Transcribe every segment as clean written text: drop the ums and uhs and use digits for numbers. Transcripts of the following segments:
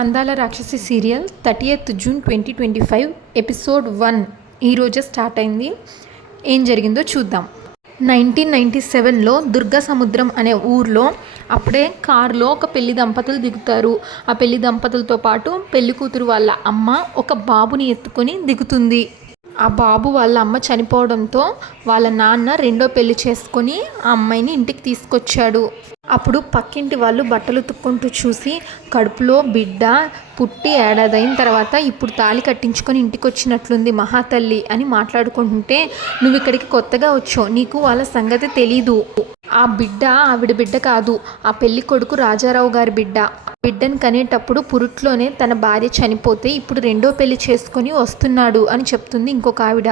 అందాల రాక్షసి serial 30th June 2025 episode 1 ఈరోజే స్టార్ట్ అయింది. ఏం జరిగిందో చూద్దాం. 1997లో దుర్గా సముద్రం అనే ఊర్లో అప్పుడే కారులో ఒక పెళ్లి దంపతులు దిగుతారు. ఆ పెళ్లి దంపతులతో పాటు పెళ్లి కూతురు వాళ్ళ అమ్మ ఒక బాబుని ఎత్తుకొని దిగుతుంది. ఆ బాబు వాళ్ళ అమ్మ చనిపోవడంతో వాళ్ళ నాన్న రెండో పెళ్లి చేసుకొని ఆ అమ్మాయిని ఇంటికి తీసుకొచ్చాడు. అప్పుడు పక్కింటి వాళ్ళు బట్టలు ఉతుక్కుంటూ చూసి కడుపులో బిడ్డ పుట్టి ఏడాది అయిన తర్వాత ఇప్పుడు తాళి కట్టించుకొని ఇంటికి వచ్చినట్లుంది మహాతల్లి అని మాట్లాడుకుంటుంటే, నువ్వు ఇక్కడికి కొత్తగా వచ్చావు, నీకు వాళ్ళ సంగతి తెలీదు. ఆ బిడ్డ ఆవిడ బిడ్డ కాదు, ఆ పెళ్లి కొడుకు రాజారావు గారి బిడ్డ. బిడ్డను కనేటప్పుడు పురుట్లోనే తన భార్య చనిపోతే ఇప్పుడు రెండో పెళ్లి చేసుకొని వస్తున్నాడు అని చెప్తుంది ఇంకొక ఆవిడ.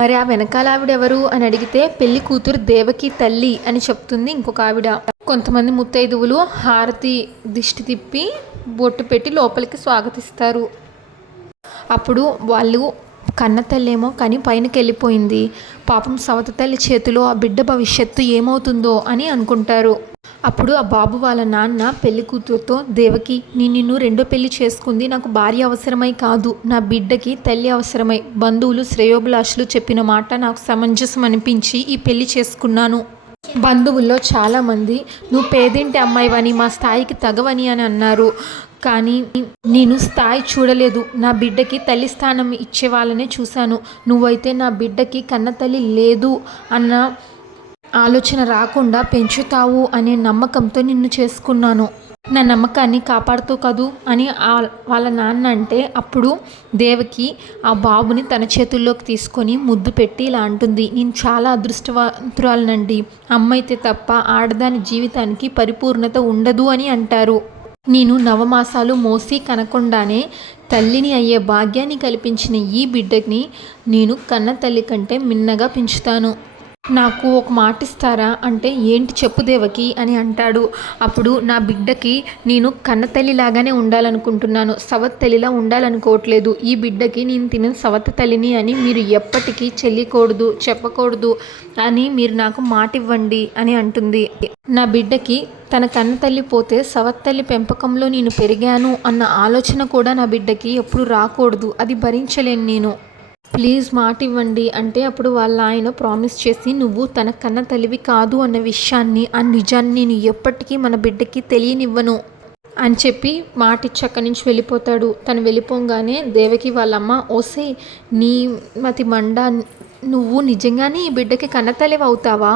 మరి ఆ వెనకాల ఆవిడెవరు అని అడిగితే పెళ్లి కూతురు దేవకి తల్లి అని చెప్తుంది ఇంకొక ఆవిడ. కొంతమంది ముత్తైదువులు హారతి దిష్టి తిప్పి బొట్టు పెట్టి లోపలికి స్వాగతిస్తారు. అప్పుడు వాళ్ళు కన్న తల్లేమో కానీ పైనకి వెళ్ళిపోయింది, పాపం సవత తల్లి చేతిలో ఆ బిడ్డ భవిష్యత్తు ఏమవుతుందో అని అనుకుంటారు. అప్పుడు ఆ బాబు వాళ్ళ నాన్న పెళ్లి కూతురుతో, దేవకి నిన్ను రెండో పెళ్లి చేసుకుంది నాకు భార్య అవసరమై కాదు, నా బిడ్డకి తల్లి అవసరమై. బంధువులు శ్రేయోభిలాషులు చెప్పిన మాట నాకు సమంజసం అనిపించి ఈ పెళ్లి చేసుకున్నాను. బంధువుల్లో చాలామంది నువ్వు పేదింటి అమ్మాయివని, మా స్థాయికి తగవని అని అన్నారు. కానీ నేను స్థాయి చూడలేదు, నా బిడ్డకి తల్లి స్థానం ఇచ్చే వాళ్ళనే చూశాను. నువ్వైతే నా బిడ్డకి కన్న తల్లి లేదు అన్న ఆలోచన రాకుండా పెంచుతావు అనే నమ్మకంతో నిన్ను చేసుకున్నాను. నా నమ్మకాన్ని కాపాడుతూ కదూ అని వాళ్ళ నాన్న అంటే, అప్పుడు దేవకి ఆ బాబుని తన చేతుల్లోకి తీసుకొని ముద్దు పెట్టి ఇలా అంటుంది, నేను చాలా అదృష్టవంతురాలనండి, అమ్మైతే తప్ప ఆడదాని జీవితానికి పరిపూర్ణత ఉండదు అని అంటారు. నేను నవమాసాలు మోసి కనకుండానే తల్లిని అయ్యే భాగ్యాన్ని కల్పించిన ఈ బిడ్డని నేను కన్న తల్లి కంటే మిన్నగా పెంచుతాను. నాకు ఒక మాట ఇస్తారా అంటే, ఏంటి చెప్పు దేవకి అని అంటాడు. అప్పుడు నా బిడ్డకి నేను కన్న తల్లిలాగానే ఉండాలనుకుంటున్నాను, సవత్ తల్లిలా ఉండాలనుకోవట్లేదు. ఈ బిడ్డకి నేను తిన సవత తల్లిని అని మీరు ఎప్పటికీ చెల్లికూడదు, చెప్పకూడదు అని మీరు నాకు మాట ఇవ్వండి అని అంటుంది. నా బిడ్డకి తన కన్న తల్లి పోతే సవత్ తల్లి పెంపకంలో నేను పెరిగాను అన్న ఆలోచన కూడా నా బిడ్డకి ఎప్పుడు రాకూడదు, అది భరించలేను నేను, ప్లీజ్ మాట ఇవ్వండి అంటే, అప్పుడు వాళ్ళ ఆయన ప్రామిస్ చేసి, నువ్వు తన కన్న తల్లివి కాదు అన్న విషయాన్ని, ఆ నిజాన్ని నేను ఎప్పటికీ మన బిడ్డకి తెలియనివ్వను అని చెప్పి మాటిచ్చి అక్కడి నుంచి వెళ్ళిపోతాడు. తను వెళ్ళిపోగానే దేవకి వాళ్ళమ్మ, ఓసే నీ మతి మండ, నువ్వు నిజంగానే ఈ బిడ్డకి కన్నతల్లివి అవుతావా?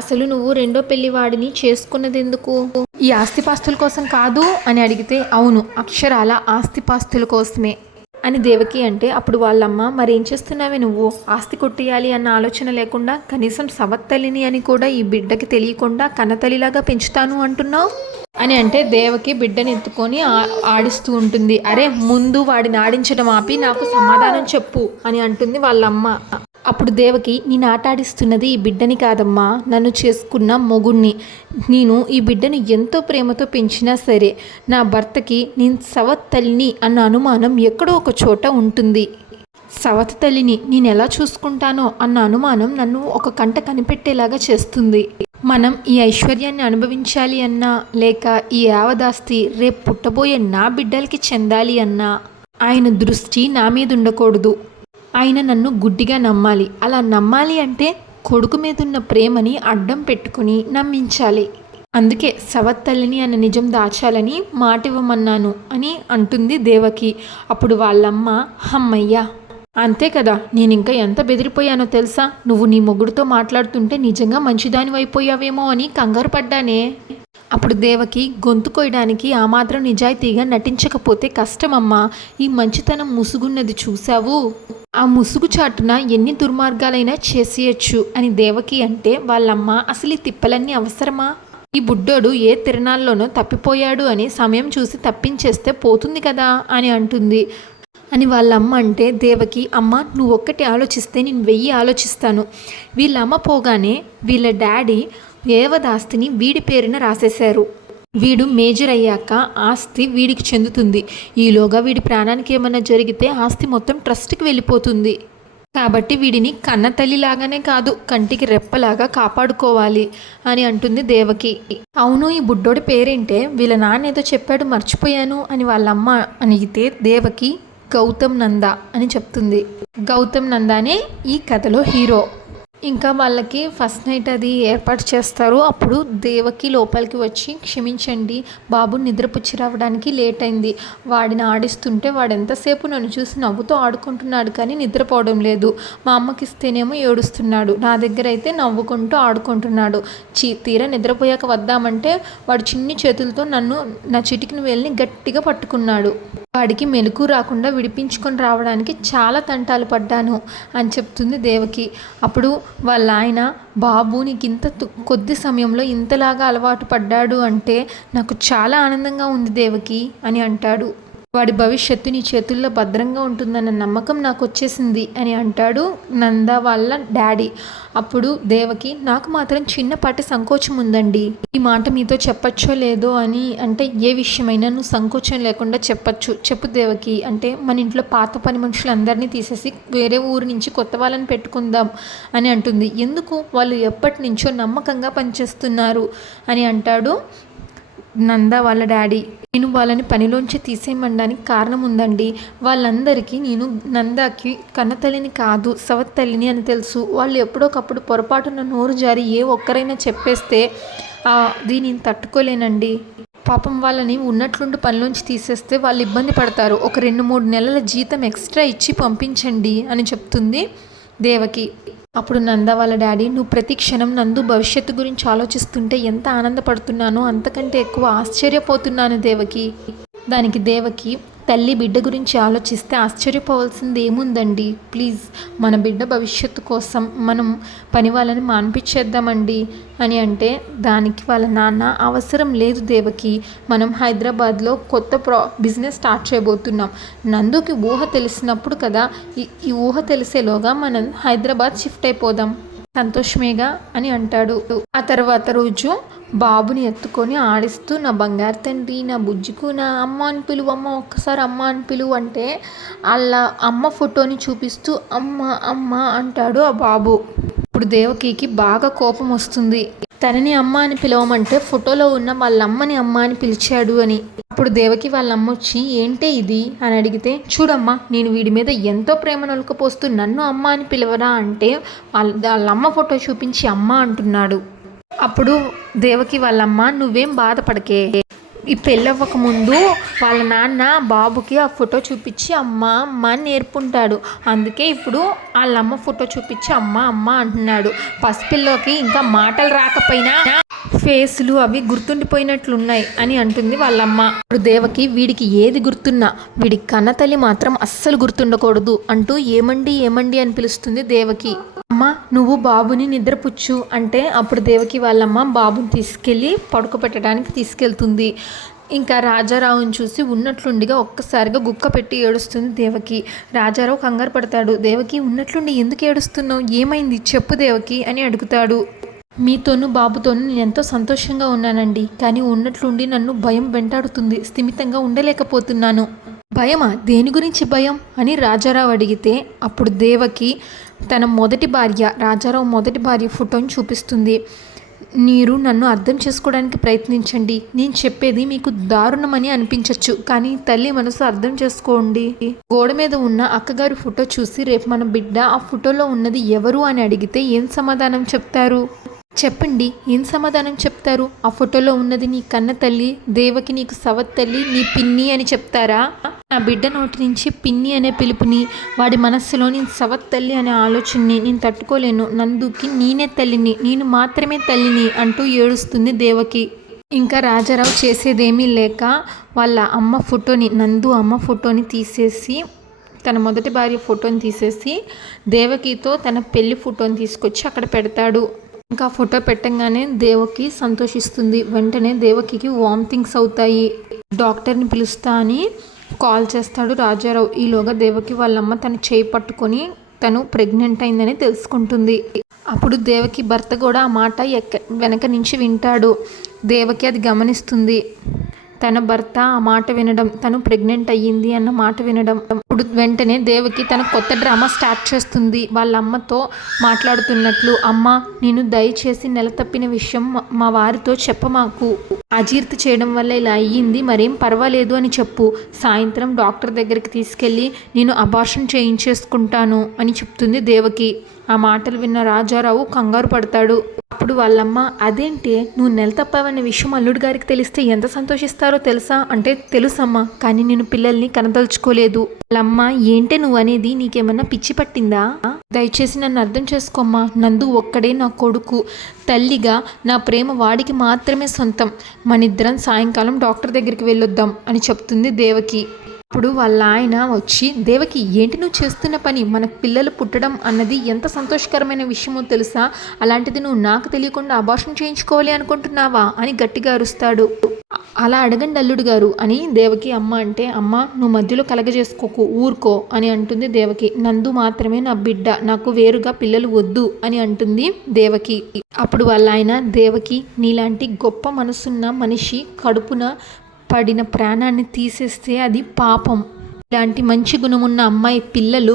అసలు నువ్వు రెండో పెళ్లి వాడిని చేసుకున్నది ఎందుకు? ఈ ఆస్తిపాస్తుల కోసం కాదు అని అడిగితే, అవును అక్షరాల ఆస్తిపాస్తుల కోసమే అని దేవకి అంటే, అప్పుడు వాళ్ళమ్మ, మరేం చేస్తున్నావే నువ్వు, ఆస్తి కొట్టేయాలి అన్న ఆలోచన లేకుండా కనీసం సవత్తల్లిని అని కూడా ఈ బిడ్డకి తెలియకుండా కన్నతల్లిలాగా పెంచుతాను అంటున్నావు అని అంటే, దేవకి బిడ్డని ఎత్తుకొని ఆడిస్తూ ఉంటుంది. అరే ముందు వాడిని ఆడించడం ఆపి నాకు సమాధానం చెప్పు అని అంటుంది వాళ్ళమ్మ. అప్పుడు దేవకి, నేను ఆటాడిస్తున్నది ఈ బిడ్డని కాదమ్మా, నన్ను చేసుకున్న మొగుణ్ణి. నేను ఈ బిడ్డను ఎంతో ప్రేమతో పెంచినా సరే నా భర్తకి నేను సవత్ తల్లిని అన్న అనుమానం ఎక్కడో ఒక చోట ఉంటుంది. సవత తల్లిని నేను ఎలా చూసుకుంటానో అన్న అనుమానం నన్ను ఒక కంట కనిపెట్టేలాగా చేస్తుంది. మనం ఈ ఐశ్వర్యాన్ని అనుభవించాలి అన్నా, లేక ఈ యావదాస్తి రేపు పుట్టబోయే నా బిడ్డలకి చెందాలి అన్నా ఆయన దృష్టి నా మీద ఉండకూడదు. ఆయన నన్ను గుడ్డిగా నమ్మాలి. అలా నమ్మాలి అంటే కొడుకు మీద ఉన్న ప్రేమని అడ్డం పెట్టుకుని నమ్మించాలి. అందుకే సవత్ తల్లిని అన్న నిజం దాచాలని మాట ఇవ్వమన్నాను అని అంటుంది దేవకి. అప్పుడు వాళ్ళమ్మ, అమ్మయ్యా అంతే కదా, నేను ఇంకా ఎంత బెదిరిపోయానో తెలుసా, నువ్వు నీ మొగుడుతో మాట్లాడుతుంటే నిజంగా మంచిదానివైపోయావేమో అని కంగారు పడ్డానే. అప్పుడు దేవకి, గొంతు కొయ్యడానికి ఆ మాత్రం నిజాయితీగా నటించకపోతే కష్టమమ్మా, ఈ మంచితనం ముసుగున్నది చూసావు, ఆ ముసుగు చాటున ఎన్ని దుర్మార్గాలైనా చేసేయచ్చు అని దేవకి అంటే, వాళ్ళమ్మ, అసలు ఈ తిప్పలన్నీ అవసరమా, ఈ బుడ్డోడు ఏ తిరణాల్లోనో తప్పిపోయాడు అని సమయం చూసి తప్పించేస్తే పోతుంది కదా అని అంటుంది అని వాళ్ళమ్మ అంటే, దేవకి, అమ్మ నువ్వు ఒక్కటి ఆలోచిస్తే నేను 1000 ఆలోచిస్తాను. వీళ్ళ అమ్మ పోగానే వీళ్ళ డాడీ ఏవదాస్తిని వీడి పేరున రాసేశారు. వీడు మేజర్ అయ్యాక ఆస్తి వీడికి చెందుతుంది. ఈలోగా వీడి ప్రాణానికి ఏమైనా జరిగితే ఆస్తి మొత్తం ట్రస్ట్కి వెళ్ళిపోతుంది. కాబట్టి వీడిని కన్న తల్లిలాగానే కాదు కంటికి రెప్పలాగా కాపాడుకోవాలి అని అంటుంది దేవకి. అవును, ఈ బుడ్డోడి పేరేంటే? వీళ్ళ నాన్న ఏదో చెప్పాడు మర్చిపోయాను అని వాళ్ళమ్మ అడిగితే దేవకి గౌతమ్ నంద అని చెప్తుంది. గౌతమ్ నందానే ఈ కథలో హీరో. ఇంకా వాళ్ళకి ఫస్ట్ నైట్ అది ఏర్పాటు చేస్తారు. అప్పుడు దేవకి లోపలికి వచ్చి, క్షమించండి బాబు నిద్రపుచ్చి రావడానికి లేట్ అయింది. వాడిని ఆడిస్తుంటే వాడు ఎంతసేపు నన్ను చూసి నవ్వుతూ ఆడుకుంటున్నాడు కానీ నిద్రపోవడం లేదు. మా అమ్మకి ఇస్తేనేమో ఏడుస్తున్నాడు, నా దగ్గర అయితే నవ్వుకుంటూ ఆడుకుంటున్నాడు. తీరా నిద్రపోయాక వద్దామంటే వాడు చిన్ని చేతులతో నా చిటికిన వేలిని గట్టిగా పట్టుకున్నాడు. వాడికి మెలకు రాకుండా విడిపించుకొని రావడానికి చాలా తంటాలు పడ్డాను అని చెప్తుంది దేవకి. అప్పుడు వాళ్ళ ఆయన, బాబు నీకు కొద్ది సమయంలో ఇంతలాగా అలవాటు పడ్డాడు అంటే నాకు చాలా ఆనందంగా ఉంది దేవకి అని అంటాడు. వాడి భవిష్యత్తు నీ చేతుల్లో భద్రంగా ఉంటుందన్న నమ్మకం నాకు వచ్చేసింది అని అంటాడు నంద వాళ్ళ డాడీ. అప్పుడు దేవకి, నాకు మాత్రం చిన్నపాటి సంకోచం ఉందండి, ఈ మాట మీతో చెప్పచ్చో లేదో అని. అంటే ఏ విషయమైనా నువ్వు సంకోచం లేకుండా చెప్పచ్చు, చెప్పు దేవకి అంటే మన ఇంట్లో పాత పని మనుషులందరినీ తీసేసి వేరే ఊరు నుంచి కొత్త వాళ్ళని పెట్టుకుందాం అని అంటుంది. ఎందుకు? వాళ్ళు ఎప్పటి నుంచో నమ్మకంగా పనిచేస్తున్నారు అని అంటాడు నంద వాళ్ళ డాడీ. నేను వాళ్ళని పనిలోంచి తీసేయమనడానికి కారణం ఉందండి. వాళ్ళందరికీ నేను నందాకి కన్నతల్లిని కాదు సవత్తల్లిని అని తెలుసు. వాళ్ళు ఎప్పుడోకప్పుడు పొరపాటున నోరు జారి ఏ ఒక్కరైనా చెప్పేస్తే దీనిని తట్టుకోలేనండి. పాపం వాళ్ళని ఉన్నట్లుండి పనిలోంచి తీసేస్తే వాళ్ళు ఇబ్బంది పడతారు. ఒక 2-3 నెలల జీతం ఎక్స్ట్రా ఇచ్చి పంపించండి అని చెప్తుంది దేవకి. అప్పుడు నంద వాళ్ళ డాడీ, నువ్వు ప్రతి క్షణం నందు భవిష్యత్తు గురించి ఆలోచిస్తుంటే ఎంత ఆనందపడుతున్నానో అంతకంటే ఎక్కువ ఆశ్చర్యపోతున్నాను దేవకి. దానికి దేవకి, తల్లి బిడ్డ గురించి ఆలోచిస్తే ఆశ్చర్యపోవాల్సింది ఏముందండి, ప్లీజ్ మన బిడ్డ భవిష్యత్తు కోసం మనం పని వాళ్ళని మాన్పించేద్దామండి అని అంటే, దానికి వాళ్ళ నాన్న, అవసరం లేదు దేవకి, మనం హైదరాబాద్లో కొత్త బిజినెస్ స్టార్ట్ చేయబోతున్నాం. నందుకి ఊహ తెలిసినప్పుడు కదా, ఈ ఊహ తెలిసేలోగా మనం హైదరాబాద్ షిఫ్ట్ అయిపోదాం, సంతోషమేగా అని అంటాడు. ఆ తర్వాత రోజు బాబుని ఎత్తుకొని ఆడిస్తూ, నా బంగారు తండ్రి, నా బుజ్జికు నా అమ్మ అని పిలువు, అమ్మ ఒక్కసారి అమ్మ అని పిలువు అంటే వాళ్ళ అమ్మ ఫోటోని చూపిస్తూ అమ్మ అమ్మ అంటాడు ఆ బాబు. ఇప్పుడు దేవకికి బాగా కోపం వస్తుంది. తనని అమ్మ అని పిలవమంటే ఫోటోలో ఉన్న వాళ్ళ అమ్మని అమ్మ అని పిలిచాడు అని. అప్పుడు దేవకి వాళ్ళ అమ్మ వచ్చి, ఏంటే ఇది అని అడిగితే, చూడమ్మా నేను వీడి మీద ఎంతో ప్రేమ నొలకపోస్తూ నన్ను అమ్మ అని పిలవరా అంటే వాళ్ళ అమ్మ ఫోటో చూపించి అమ్మ అంటున్నాడు. అప్పుడు దేవకి వాళ్ళమ్మ, నువ్వేం బాధపడకే, ఈ పెళ్ళవ్వక ముందు వాళ్ళ నాన్న బాబుకి ఆ ఫోటో చూపించి అమ్మ అమ్మ అని నేర్పుంటాడు. అందుకే ఇప్పుడు వాళ్ళమ్మ ఫోటో చూపించి అమ్మ అమ్మ అంటున్నాడు. పసిపిల్లోకి ఇంకా మాటలు రాకపోయినా ఫేసులు అవి గుర్తుండిపోయినట్లున్నాయి అని అంటుంది వాళ్ళమ్మ. ఇప్పుడు దేవకి, వీడికి ఏది గుర్తున్నా వీడి కన్నతల్లి మాత్రం అస్సలు గుర్తుండకూడదు అంటూ ఏమండి ఏమండి అని పిలుస్తుంది దేవకి. అమ్మ నువ్వు బాబుని నిద్రపుచ్చు అంటే అప్పుడు దేవకి వాళ్ళమ్మ బాబుని తీసుకెళ్ళి పడుకోబెట్టడానికి తీసుకెళ్తుంది. ఇంకా రాజారావుని చూసి ఉన్నట్లుండిగా ఒక్కసారిగా గుక్క పెట్టి ఏడుస్తుంది దేవకి. రాజారావు కంగారు పడతాడు. దేవకి, ఉన్నట్లుండి ఎందుకు ఏడుస్తున్నావు, ఏమైంది చెప్పు దేవకి అని అడుగుతాడు. మీతోనూ బాబుతోనూ నేను ఎంతో సంతోషంగా ఉన్నానండి, కానీ ఉన్నట్లుండి నన్ను భయం వెంటాడుతుంది, స్థిమితంగా ఉండలేకపోతున్నాను. భయమా? దేని గురించి భయం అని రాజారావు అడిగితే అప్పుడు దేవకి తన మొదటి భార్య, రాజారావు మొదటి భార్య ఫోటోని చూపిస్తుంది. మీరు నన్ను అర్థం చేసుకోవడానికి ప్రయత్నించండి, నేను చెప్పేది మీకు దారుణమని అనిపించవచ్చు, కానీ తల్లి మనసు అర్థం చేసుకోండి. గోడ మీద ఉన్న అక్కగారి ఫోటో చూసి రేపు మన బిడ్డ ఆ ఫోటోలో ఉన్నది ఎవరు అని అడిగితే ఏం సమాధానం చెప్తారు? చెప్పండి, ఏం సమాధానం చెప్తారు? ఆ ఫోటోలో ఉన్నది నీ కన్న తల్లి దేవకి, నీకు సవత్ తల్లి, నీ పిన్ని అని చెప్తారా? నా బిడ్డ నోటి నుంచి పిన్ని అనే పిలుపుని, వాడి మనస్సులో నేను సవత్ తల్లి అనే ఆలోచనని నేను తట్టుకోలేను. నందుకి నేనే తల్లిని, నేను మాత్రమే తల్లిని అంటూ ఏడుస్తుంది దేవకి. ఇంకా రాజారావు చేసేదేమీ లేక వాళ్ళ అమ్మ ఫోటోని, నందు అమ్మ ఫోటోని తీసేసి, తన మొదటి భార్య ఫోటోని తీసేసి దేవకితో తన పెళ్లి ఫోటోని తీసుకొచ్చి అక్కడ పెడతాడు. ఇంకా ఫోటో పెట్టంగానే దేవకి సంతోషిస్తుంది. వెంటనే దేవకికి వామిటింగ్స్ అవుతాయి. డాక్టర్ని పిలుస్తా అని కాల్ చేస్తాడు రాజారావు. ఈలోగా దేవకి వాళ్ళమ్మ తన చేయి పట్టుకొని తను ప్రెగ్నెంట్ అయిందని తెలుసుకుంటుంది. అప్పుడు దేవకి భర్త కూడా ఆ మాట వెనక నుంచి వింటాడు. దేవకి అది గమనిస్తుంది. తన భర్త ఆ మాట వినడం, తను ప్రెగ్నెంట్ అయ్యింది అన్న మాట వినడం. ఇప్పుడు వెంటనే దేవకి తన కొత్త డ్రామా స్టార్ట్ చేస్తుంది. వాళ్ళ అమ్మతో మాట్లాడుతున్నట్లు, అమ్మ నేను దయచేసి నెల తప్పిన విషయం మా వారితో చెప్పమాకు. అజీర్తి చేయడం వల్ల ఇలా అయ్యింది, మరేం పర్వాలేదు అని చెప్పు. సాయంత్రం డాక్టర్ దగ్గరికి తీసుకెళ్ళి నేను అబార్షన్ చేయించేసుకుంటాను అని చెప్తుంది దేవకి. ఆ మాటలు విన్న రాజారావు కంగారు పడతాడు. అప్పుడు వాళ్ళమ్మ, అదేంటి నువ్వు నెల తప్పావన్న విషయం అల్లుడు గారికి తెలిస్తే ఎంత సంతోషిస్తారో తెలుసా అంటే, తెలుసమ్మా, కానీ నేను పిల్లల్ని కనదలుచుకోలేదు. వాళ్ళమ్మ, ఏంటే నువ్వు అనేది, నీకేమన్నా పిచ్చి పట్టిందా? దయచేసి నన్ను అర్థం చేసుకోమ్మా. నందు ఒక్కడే నా కొడుకు. తల్లిగా నా ప్రేమ వాడికి మాత్రమే సొంతం. మనిద్దరం సాయంకాలం డాక్టర్ దగ్గరికి వెళ్ళొద్దాం అని చెప్తుంది దేవకి. అప్పుడు వాళ్ళ ఆయన వచ్చి, దేవకి ఏంటి నువ్వు చేస్తున్న పని? మనకు పిల్లలు పుట్టడం అన్నది ఎంత సంతోషకరమైన విషయమో తెలుసా? అలాంటిది నువ్వు నాకు తెలియకుండా అబార్షన్ చేయించుకోవాలి అనుకుంటున్నావా అని గట్టిగా అరుస్తాడు. అలా అడగండి అల్లుడు గారు అని దేవకి అమ్మ అంటే, అమ్మ నువ్వు మధ్యలో కలగజేసుకోకు, ఊరుకో అని అంటుంది దేవకి. నందు మాత్రమే నా బిడ్డ, నాకు వేరుగా పిల్లలు వద్దు అని అంటుంది దేవకి. అప్పుడు వాళ్ళ ఆయన, దేవకి నీలాంటి గొప్ప మనసున్న మనిషి కడుపున పడిన ప్రాణాన్ని తీసేస్తే అది పాపం. ఇలాంటి మంచి గుణమున్న అమ్మాయి పిల్లలు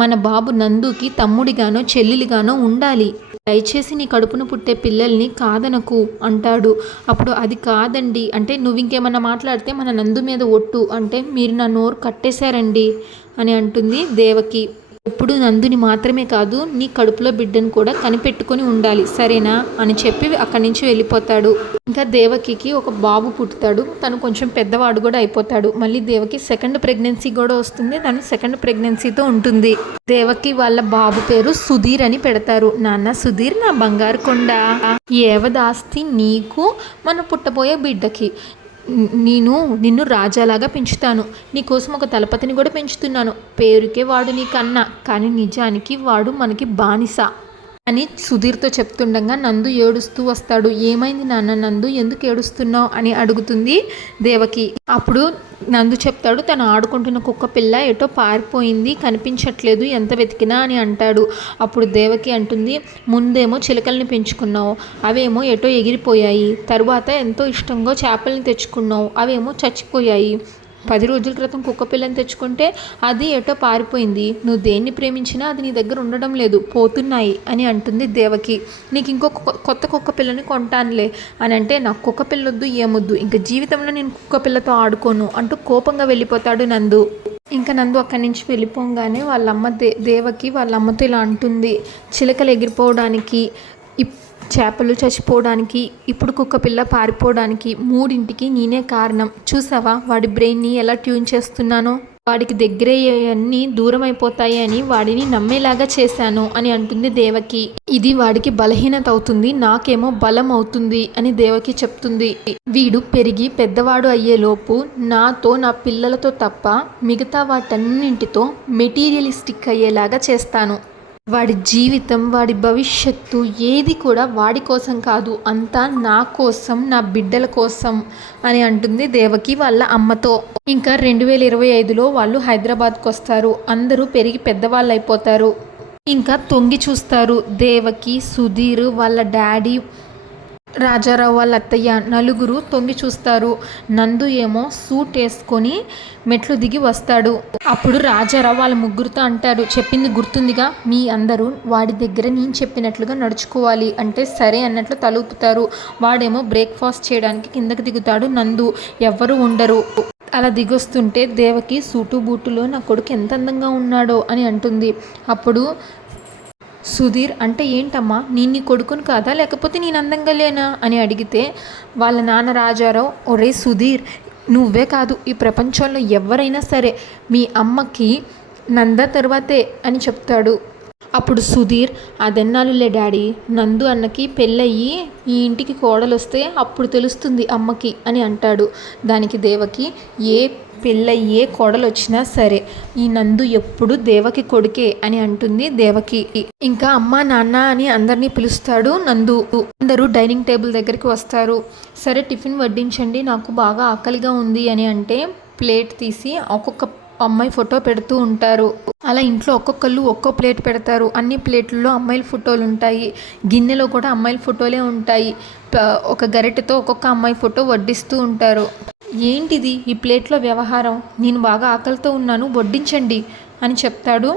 మన బాబు నందుకి తమ్ముడిగానో చెల్లెలిగానో ఉండాలి. దయచేసి నీ కడుపున పుట్టే పిల్లల్ని కాదనకు అంటాడు. అప్పుడు అది కాదండి అంటే, నువ్వు ఇంకేమన్నా మాట్లాడితే మన నందు మీద ఒట్టు అంటే, మీరు నా నోరు కట్టేశారండి అని అంటుంది దేవకి. ఎప్పుడు నందుని మాత్రమే కాదు, నీ కడుపులో బిడ్డను కూడా కనిపెట్టుకొని ఉండాలి, సరేనా అని చెప్పి అక్కడి నుంచి వెళ్ళిపోతాడు. ఇంకా దేవకికి ఒక బాబు పుట్టుతాడు. తను కొంచెం పెద్దవాడు కూడా అయిపోతాడు. మళ్ళీ దేవకి సెకండ్ ప్రెగ్నెన్సీ కూడా వస్తుంది. తను సెకండ్ ప్రెగ్నెన్సీతో ఉంటుంది. దేవకి వాళ్ళ బాబు పేరు సుధీర్ అని పెడతారు. నాన్న సుధీర్ నా బంగారు కొండ, ఏవదాస్తి నీకు మన పుట్టబోయే బిడ్డకి. నేను నిన్ను రాజాలాగా పెంచుతాను. నీకోసం ఒక తలపతిని కూడా పెంచుతున్నాను. పేరుకే వాడు నీకన్నా, కానీ నిజానికి వాడు మనకి బానిస అని సుధీర్తో చెప్తుండగా నందు ఏడుస్తూ వస్తాడు. ఏమైంది నాన్న, నందు ఎందుకు ఏడుస్తున్నావు అని అడుగుతుంది దేవకి. అప్పుడు నందు చెప్తాడు, తను ఆడుకుంటున్న కుక్క పిల్ల ఎటో పారిపోయింది, కనిపించట్లేదు, ఎంత వెతికినా అని అంటాడు. అప్పుడు దేవకి అంటుంది, ముందేమో చిలకల్ని పెంచుకున్నావు, అవేమో ఎటో ఎగిరిపోయాయి. తరువాత ఎంతో ఇష్టంగా చేపల్ని తెచ్చుకున్నావు, అవేమో చచ్చిపోయాయి. 10 రోజుల క్రితం కుక్క పిల్లని తెచ్చుకుంటే అది ఎటో పారిపోయింది. నువ్వు దేన్ని ప్రేమించినా అది నీ దగ్గర ఉండడం లేదు, పోతున్నాయి అని అంటుంది దేవకి. నీకు ఇంకొక కొత్త కుక్క పిల్లని కొంటానులే అని అంటే, నాకు కుక్క పిల్లొద్దు ఏమొద్దు, ఇంకా జీవితంలో నేను కుక్క పిల్లతో ఆడుకోను అంటూ కోపంగా వెళ్ళిపోతాడు నందు. ఇంకా నందు అక్కడి నుంచి వెళ్ళిపోగానే వాళ్ళమ్మ దేవకి వాళ్ళ అమ్మతో ఇలా అంటుంది, చిలకలు ఎగిరిపోవడానికి, చేపలు చచ్చిపోవడానికి, ఇప్పుడు కుక్క పిల్ల పారిపోవడానికి, మూడింటికి నేనే కారణం. చూసావా వాడి బ్రెయిన్ని ఎలా ట్యూన్ చేస్తున్నానో? వాడికి దగ్గరే అన్నీ దూరం అయిపోతాయి అని వాడిని నమ్మేలాగా చేశాను అని అంటుంది దేవకి. ఇది వాడికి బలహీనత అవుతుంది, నాకేమో బలం అవుతుంది అని దేవకి చెప్తుంది. వీడు పెరిగి పెద్దవాడు అయ్యేలోపు నాతో, నా పిల్లలతో తప్ప మిగతా వాటన్నింటితో మెటీరియలిస్టిక్ అయ్యేలాగా చేస్తాను. వాడి జీవితం, వాడి భవిష్యత్తు ఏది కూడా వాడి కోసం కాదు, అంతా నా కోసం, నా బిడ్డల కోసం అని అంటుంది దేవకి వాళ్ళ అమ్మతో. ఇంకా 2025లో వాళ్ళు హైదరాబాద్కి వస్తారు. అందరూ పెరిగి పెద్దవాళ్ళు అయిపోతారు. ఇంకా తొంగి చూస్తారు. దేవకి, సుధీర్, వాళ్ళ డాడీ, రాజారావు వాళ్ళ అత్తయ్య నలుగురు తొంగి చూస్తారు. నందు ఏమో సూట్ వేసుకొని మెట్లు దిగి వస్తాడు. అప్పుడు రాజారావు వాళ్ళ ముగ్గురితో అంటాడు, చెప్పింది గుర్తుందిగా, మీ అందరూ వాడి దగ్గర నేను చెప్పినట్లుగా నడుచుకోవాలి అంటే సరే అన్నట్లు తలుపుతారు. వాడేమో బ్రేక్ఫాస్ట్ చేయడానికి కిందకి దిగుతాడు. నందు ఎవ్వరూ ఉండరు. అలా దిగొస్తుంటే దేవకి సూటు బూటులో నా కొడుకు ఎంత అందంగా ఉన్నాడో అని అంటుంది. అప్పుడు సుధీర్ అంటే, ఏంటమ్మా నేను నీ కొడుకుని కాదా, లేకపోతే నేను అందంగా లేనా అని అడిగితే వాళ్ళ నాన్న రాజారావు, ఒరే సుధీర్, నువ్వే కాదు ఈ ప్రపంచంలో ఎవరైనా సరే మీ అమ్మకి నంద తర్వాతే అని చెప్తాడు. అప్పుడు సుధీర్, అదెన్నాళ్ళులే డాడీ, నందు అన్నకి పెళ్ళయ్యి ఈ ఇంటికి కోడలు వస్తే అప్పుడు తెలుస్తుంది అమ్మకి అని అంటాడు. దానికి దేవకి, ఏ పెళ్ళయ్యే కోడలు వచ్చినా సరే ఈ నందు ఎప్పుడు దేవకి కొడుకే అని అంటుంది దేవకి. ఇంకా అమ్మ నాన్న అని అందరినీ పిలుస్తాడు నందు. అందరూ డైనింగ్ టేబుల్ దగ్గరికి వస్తారు. సరే టిఫిన్ వడ్డించండి, నాకు బాగా ఆకలిగా ఉంది అని అంటే ప్లేట్ తీసి ఒక్కొక్క అమ్మాయి ఫోటో పెడుతూ ఉంటారు. అలా ఇంట్లో ఒక్కొక్కళ్ళు ఒక్కో ప్లేట్ పెడతారు. అన్ని ప్లేట్లలో అమ్మాయిల ఫోటోలు ఉంటాయి. గిన్నెలో కూడా అమ్మాయిల ఫోటోలే ఉంటాయి. ఒక గరిటెతో ఒక్కొక్క అమ్మాయి ఫోటో వడ్డిస్తూ ఉంటారు. ఏంటిది ఈ ప్లేట్లో వ్యవహారం, నేను బాగా ఆకలితో ఉన్నాను, వడ్డించండి అని చెప్తాడు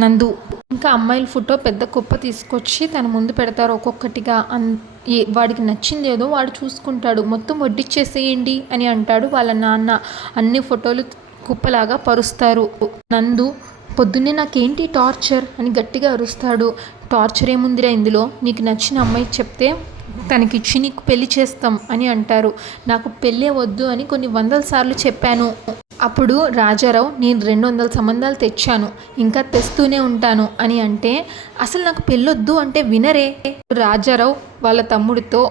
నందు. ఇంకా అమ్మాయిల ఫోటో పెద్ద కుప్ప తీసుకొచ్చి తన ముందు పెడతారు ఒక్కొక్కటిగా. వాడికి నచ్చింది ఏదో వాడు చూసుకుంటాడు. మొత్తం వడ్డిచ్చేసేయండి అని అంటాడు వాళ్ళ నాన్న. అన్ని ఫోటోలు కుప్పలాగా పరుస్తారు. నందు పొద్దున్నే నాకేంటి టార్చర్ అని గట్టిగా అరుస్తాడు. టార్చర్ ఏముందిరా ఇందులో, నీకు నచ్చిన అమ్మాయి చెప్తే తనకిచ్చి నీకు పెళ్లి చేస్తాం అని అంటారు. నాకు పెళ్ళే వద్దు అని కొన్ని 100 సార్లు చెప్పాను. అప్పుడు రాజారావు, నేను 200 సంబంధాలు తెచ్చాను, ఇంకా తెస్తూనే ఉంటాను అని అంటే, అసలు నాకు పెళ్ళొద్దు అంటే వినరే. రాజారావు వాళ్ళ తమ్ముడితో,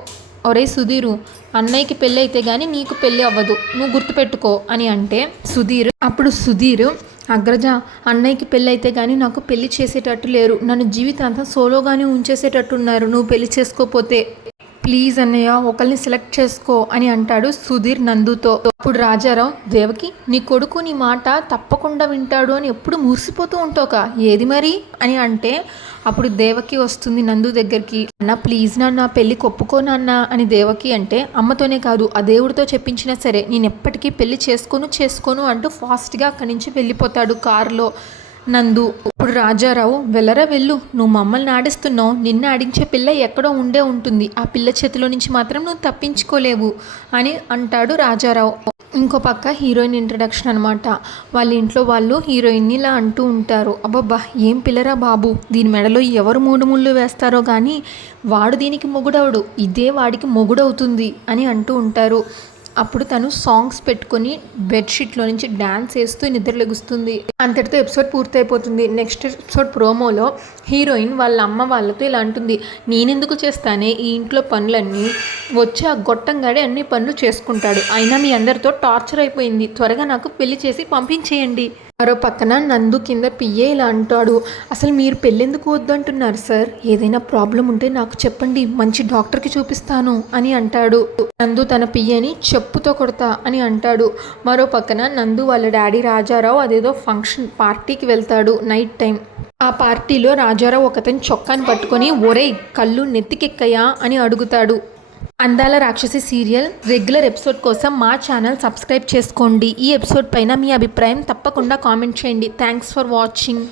ఒరే సుధీరు, అన్నయ్యకి పెళ్ళి అయితే కానీ నీకు పెళ్ళి అవ్వదు, నువ్వు గుర్తుపెట్టుకో అని అంటే అప్పుడు సుధీర్, అగ్రజ, అన్నయ్యకి పెళ్ళి అయితే కానీ నాకు పెళ్లి చేసేటట్టు లేరు, నన్ను జీవితాంతం సోలోగానే ఉంచేసేటట్టున్నారు, నువ్వు పెళ్లి చేసుకోపోతే ప్లీజ్ అన్నయ్య ఒకరిని సెలెక్ట్ చేసుకో అని అంటాడు సుధీర్ నందుతో. అప్పుడు రాజారావు, దేవకి, నీ కొడుకు నీ మాట తప్పకుండా వింటాడు అని ఎప్పుడు మురిసిపోతూ ఉంటావుక, ఏది మరి అని అంటే, అప్పుడు దేవకి వస్తుంది నందు దగ్గరికి. అన్న ప్లీజ్ నాన్న పెళ్ళికి ఒప్పుకోనన్న అని దేవకి అంటే, అమ్మతోనే కాదు ఆ దేవుడితో చెప్పించినా సరే నేను ఎప్పటికీ పెళ్లి చేసుకోను అంటూ ఫాస్ట్గా అక్కడి నుంచి వెళ్ళిపోతాడు కారులో నందు. ఇప్పుడు రాజారావు, వెళ్ళరా వెళ్ళు, నువ్వు మమ్మల్ని ఆడిస్తున్నావు, నిన్న ఆడించే పిల్ల ఎక్కడో ఉండే ఉంటుంది, ఆ పిల్ల చేతిలో నుంచి మాత్రం నువ్వు తప్పించుకోలేవు అని అంటాడు రాజారావు. ఇంకో పక్క హీరోయిన్ ఇంట్రడక్షన్ అనమాట. వాళ్ళ ఇంట్లో వాళ్ళు హీరోయిన్ని ఇలా అంటూ ఉంటారు, అబ్బబ్బా ఏం పిల్లరా బాబు, దీని మెడలో ఎవరు 3 ముళ్ళు వేస్తారో కానీ వాడు దీనికి మొగుడవుడు, ఇదే వాడికి మొగుడవుతుంది అని అంటూ ఉంటారు. అప్పుడు తను సాంగ్స్ పెట్టుకొని బెడ్షీట్లో నుంచి డ్యాన్స్ వేస్తూ నిద్రలెగుస్తుంది. అంతటితో ఎపిసోడ్ పూర్తయిపోతుంది. నెక్స్ట్ ఎపిసోడ్ ప్రోమోలో హీరోయిన్ వాళ్ళ అమ్మ వాళ్ళతో ఇలా అంటుంది, నేనెందుకు చేస్తానే ఈ ఇంట్లో పనులన్నీ, వచ్చి ఆ గొట్టంగాడే అన్ని పనులు చేసుకుంటాడు, అయినా మీ అందరితో టార్చర్ అయిపోయింది, త్వరగా నాకు పెళ్లి చేసి పంపించేయండి. మరో పక్కన నందు కింద పియ్యే ఇలా అంటాడు, అసలు మీరు పెళ్ళెందుకు వద్దు అంటున్నారు సార్, ఏదైనా ప్రాబ్లం ఉంటే నాకు చెప్పండి, మంచి డాక్టర్కి చూపిస్తాను అని అంటాడు. నందు తన పియ్యని చెప్పుతో కొడతా అని అంటాడు. మరో పక్కన నందు వాళ్ళ డాడీ రాజారావు అదేదో ఫంక్షన్ పార్టీకి వెళ్తాడు నైట్ టైం. ఆ పార్టీలో రాజారావు ఒకతని చొక్కాని పట్టుకొని, ఒరేయ్ కళ్ళు నెత్తికెక్కయా అని అడుగుతాడు. అందాల రాక్షసి సీరియల్ రెగ్యులర్ ఎపిసోడ్ కోసం మా ఛానల్ సబ్స్క్రైబ్ చేసుకోండి. ఈ ఎపిసోడ్ పైన మీ అభిప్రాయం తప్పకుండా కామెంట్ చేయండి. Thanks for watching.